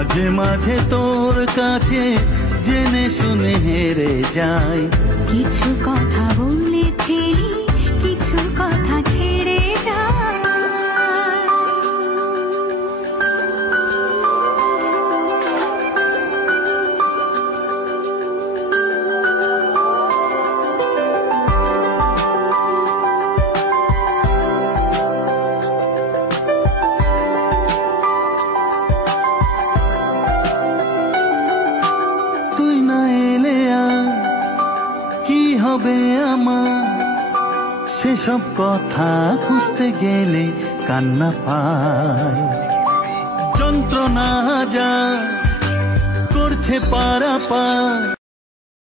মাঝে মাঝে তোর কাছে জেনে শুনে হেরে যাই। কিছু কথা বলে ফেলি, কিছু কথা ছেড়ে যায়। তুই না এলে আর কি হবে আমার, সেসব কথা খুঁজতে গেলে কান্না পায়। যন্ত্রণা যা করছে পারাপার।